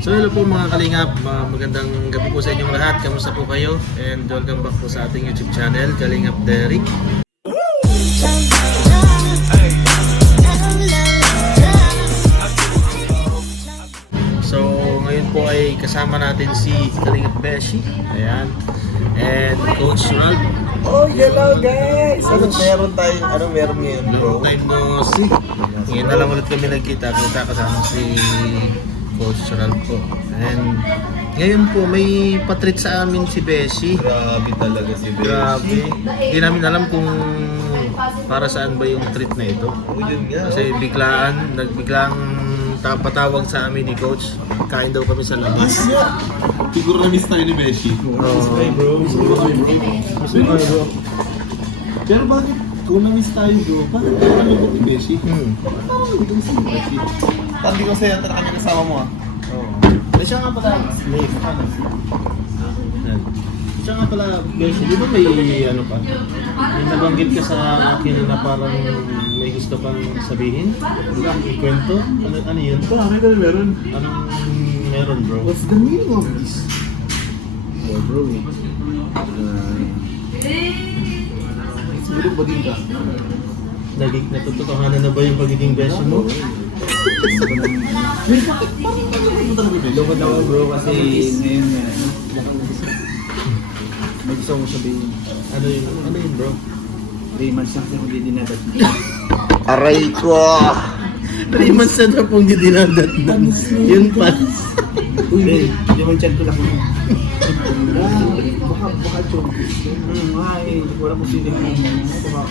So hello po mga kalingap, magandang gabi po sa inyong lahat. Kamusta po kayo? And welcome back po sa ating YouTube channel, Kalingap Derek. So ngayon po ay kasama natin si Kalingap Beshi, ayan, and Coach Ralph. Oh, hello guys! Meron ngayon bro? Long time no see. Ngayon na lang ulit kami nagkita kasama si Coach Ralph po. And ngayon po may patreat sa amin si Beshi. Grabe talaga si Beshi. Grabe. Hindi namin alam kung para saan ba yung treat na ito. Oh, yun nga. Kasi biglang patawag sa amin ni Coach. Kain daw kami sa labas. Siguro na-miss tayo ni Beshi. Miss mo bro. Pero bakit kung na-miss tayo bro? Bakit tayo nalungkot ni Beshi? Parang nalungkot si Beshi. Tandi ko sa'yo na kami kasama mo ah. Oo. Siya nga pala, Slave. Siya nga pala, Beshi, di ba may ano pa? May nabanggit ka sa akin na parang may gusto kang sabihin? Ikwento? Ano yun? Parang meron. Anong meron bro? What's the meaning of this? Oh bro. Siguro ba din ka? Natututuhanan na ba yung pagiging Beshi mo? Lungkot ako bro kasi ngayon may gusto kong sabihin. Ano yun bro? 3 months na kasi hindi dinadat. Aray ko! 3 months na daw pong dinadat na. Yun pa. Uy, yung chan ko lang mo. Baka chokis. Wala mo sila mo.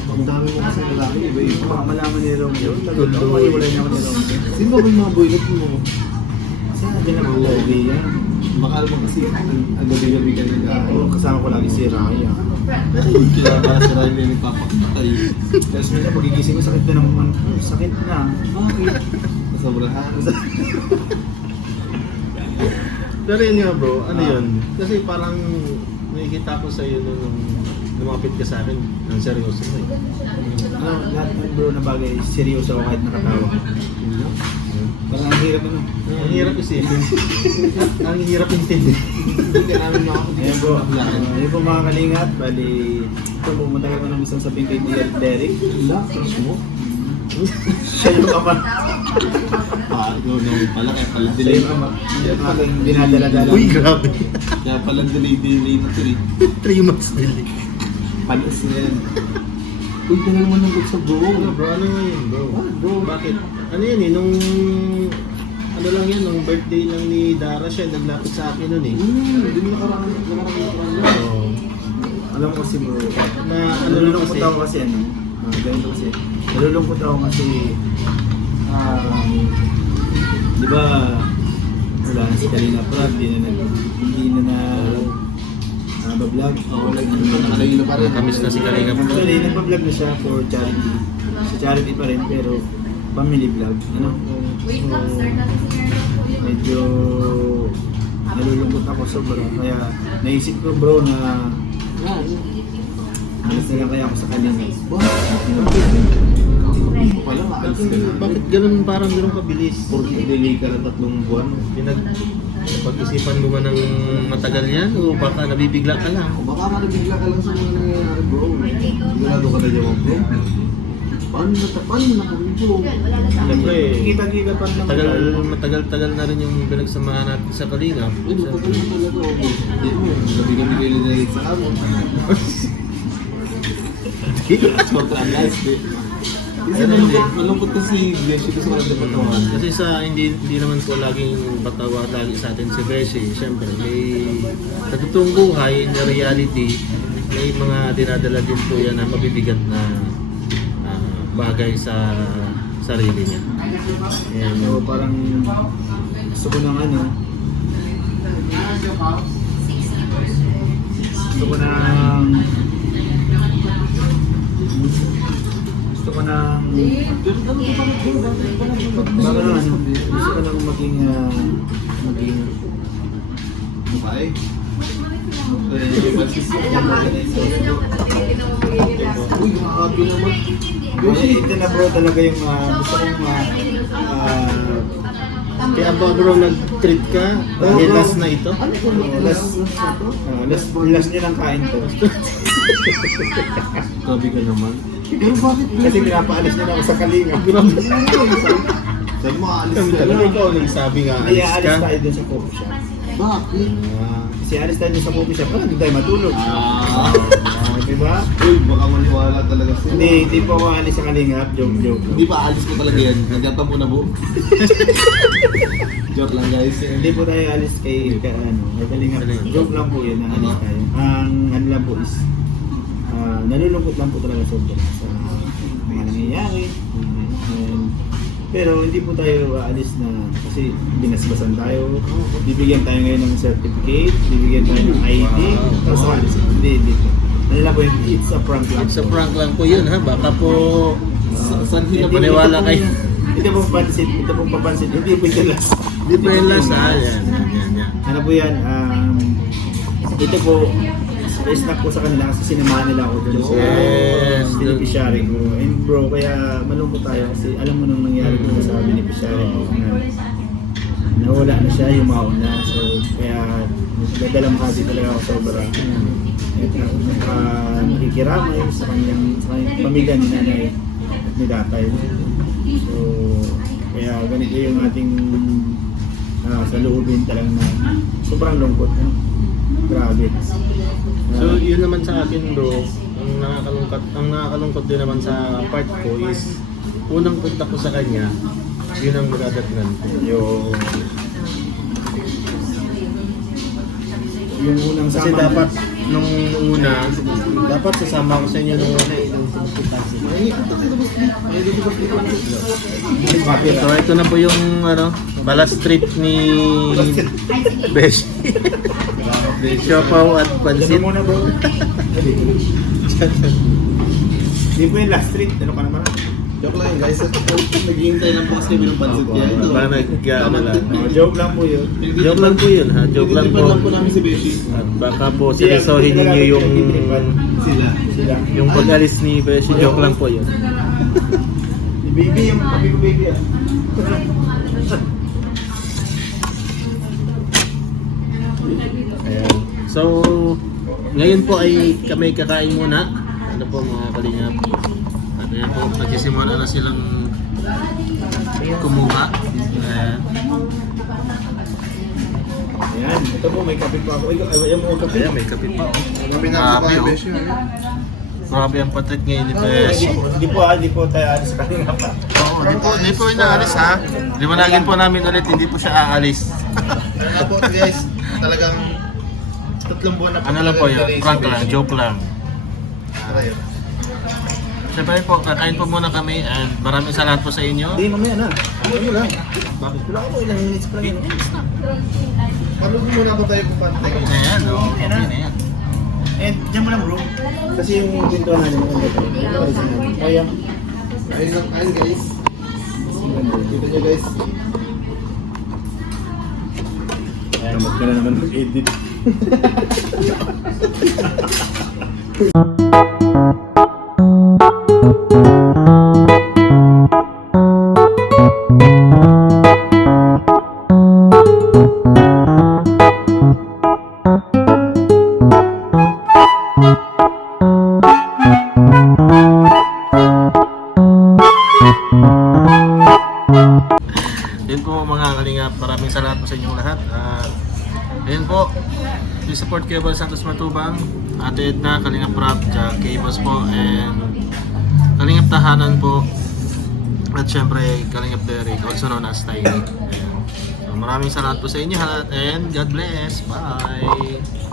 Ang dami mo kasi lalaki, iba yun. Baka malaman ni Romeo. Tuloy. Maiwalay niya ako ni Romeo. Sino ba yung mga boylet mo? Kasi hindi na mga kaibigan. Baka naman kasi ang gabi-gabi ka Oo, kasama ko lagi si Raya. Kaya para sa Riley ni Papa Patay. Tapos minsan pagigising ko sakit na naman. Sakit na. Bakit? Kasobrahan. Pero yun nga bro, ano yun? Kasi parang nakikita ko sa iyo nung lumapit ka sa akin. Ang seryoso mo eh. Lahat ng bro na bagay, seryoso ako kahit nakatawa. Parang ang hirap ano. Ang hirap isipin. Ang hirap intindi. Hindi ka namin makakapagod. Ayan bro, ayun po mga kalingap, bali ito po matagal ko nang gustong sabihin kay Derek. Crush mo? Siya yung ama. Ikaw naman pala. Kaya pala Siya delay. yung ama. Yung aking dinadala-dala. Uy, grabe. Kaya pala delay na ito eh. 3 months delay. Palos na yan. Uy, ka na naman nagod sa bro. Bro, ano yun bro? Bro, bakit? Ano yun eh, nung ano lang yan, nung birthday lang ni Dara siya, naglapit sa akin nun eh. Hindi mo nakaraan. So, Alam mo kasi bro, na ano lang nalulungkot kasi, ako kasi ano, ganito kasi, nalulungkot ako kasi, di ba, wala na si Kalina Prab, hindi na bablog. Oo, nakalayo na pa rin. Nakamiss na si Kalinga po. Actually, nagpa-vlog na siya for charity. Sa charity pa rin, pero family vlog. Ano? So, medyo nalulungkot ako sobra. Kaya naisip ko bro na alis na lang kaya ako sa kanya. Pala, maalis ka na. Bakit ganun parang ganun kabilis? Porque delay ka na 3 buwan. Pag-isipan mo ba ng matagal yan o baka nabibigla ka lang? O baka nabigla ka lang sa mga nangyayari bro. Sigurado ka na dyan bro. Paano na kami bro? Siyempre, Kita-kita pa naman. matagal-tagal na rin yung pinagsamahan natin sa Kalinga. Uy, matagal mo talaga bro. Hindi mo, gabi-gabi kayo na sa amin. Sobrang guys eh. Kasi malungkot kasi Beshi kasi wala na patawan. Kasi sa hindi naman po laging patawa lagi sa atin si Beshi. Siyempre, may sa totoong buhay, in reality, may mga dinadala din po yan na mabibigat na bagay sa sarili niya. And, So, parang gusto ko ng ano, gusto ko ng baka naman, gusto ko lang maging Babae. Uy, grabe naman. Ito na bro talaga yung gusto kong Kaya ba bro, nag-treat ka? Dahil last na ito? Last nyo ng kain to. Grabe ka naman. Pero bakit? Kasi pinapaalis nyo na ako sa kalinga. Sabi mo, aalis Kami ka talaga na. ikaw nagsabi nga, Hindi, alis aalis ka. tayo dun sa coffee shop. Bakit? Kasi aalis tayo dun sa coffee shop, hindi tayo matulog. Ah. Diba? Uy, baka maniwala talaga sila. Hindi po ako aalis sa kalingap. Joke. Hindi pa alis ko talaga yan. Nandiyan pa muna po. Joke lang guys. Hindi po tayo alis kay kalingap. Joke lang po yun, aalis tayo. Ang ano lang po is, nalulungkot lang po talaga sobra sa mga nangyayari. Pero hindi po tayo aalis na kasi binasbasan tayo. Bibigyan tayo ngayon ng certificate, bibigyan tayo ng ID, tapos aalis. Hindi po. Ano lang po yun, it's a prank lang. Sa prank lang po yun ha, baka po Saan hindi sila maniwala kayo. Ito pong papansin, hindi po yung last. Di ba yun last ha? Yan. Ano po yan, ito po, snack po sa kanila kasi sinamahan nila ako doon sa Yes. beneficiary ko. And bro, kaya malungkot tayo kasi alam mo nung nangyari ko sa beneficiary ko na nawala na siya yung mauna. So, kaya nagdalamhati talaga ako sobra. Nakikiramay sa kanyang pamilya ni nanay at ni tatay. So, kaya ganito yung ating saloobin talagang na sobrang lungkot. No? Grabe. So yun naman sa akin bro, ang nakakalungkot din naman sa part ko is unang punta ko sa kanya, yun ang nagadatnan ko. Yung unang Kasi sama dapat nung una, dapat sasama ko sa inyo nung una. So ito na po yung Balas Street ni Besh. Siopaw at Pansit. Diyan muna bro. Hindi po yung last street. Ano ka naman? Joke lang yun guys. Naghihintay lang po kasi kami ng pansit yan. Baka nag-ano lang. Joke lang po yun. Joke lang po yun ha, joke lang po. lang po namin si Beshi. At baka po seryosohin ninyo Sila. yung pag-alis ni Besh, joke lang po yun. Si baby, yung kami ko baby ah. Ayan. So, ngayon po ay kami kakain muna. Ano po mga kalingap? At ayan po, nagsisimula na silang kumuha. Ayan. Ayan, ito po may kape pa ako. Ayaw mo kape? Ayan, may kapit pa. Kami na Grabe, po oh. Beshi. Grabe ang patrit ngayon ni Besh. Hindi po tayo alis sa kanina pa. Oo, hindi po inaalis ha. Liwanagin po namin ulit, hindi po siya aalis. Ano po guys, talagang 3 buwan na po. Ano lang po yun, prank lang, joke lang. Ayun. Siyempre po, kakain po muna kami and maraming salamat po sa inyo. Hindi, mamaya na. Ano lang? Bakit? Wala ko ilang minutes pa lang. Paano muna ba tayo pupantay? Ayan, okay na yan. Eh, dyan mo lang bro. Kasi yung pintuan natin. Kaya. Ayun guys. Dito nyo guys. Ayan, mag ka na naman mag-edit. Yun po mga kalingap, maraming salamat po sa inyong lahat. At ayun po, please support Kuya Santos Matubang, Ate Edna, Kalingap Rap, kay Boss po, and Kalingap Tahanan po. At syempre, Kalingap Derek, also known as Tiny. Ayan. So, maraming salamat po sa inyo lahat and God bless. Bye!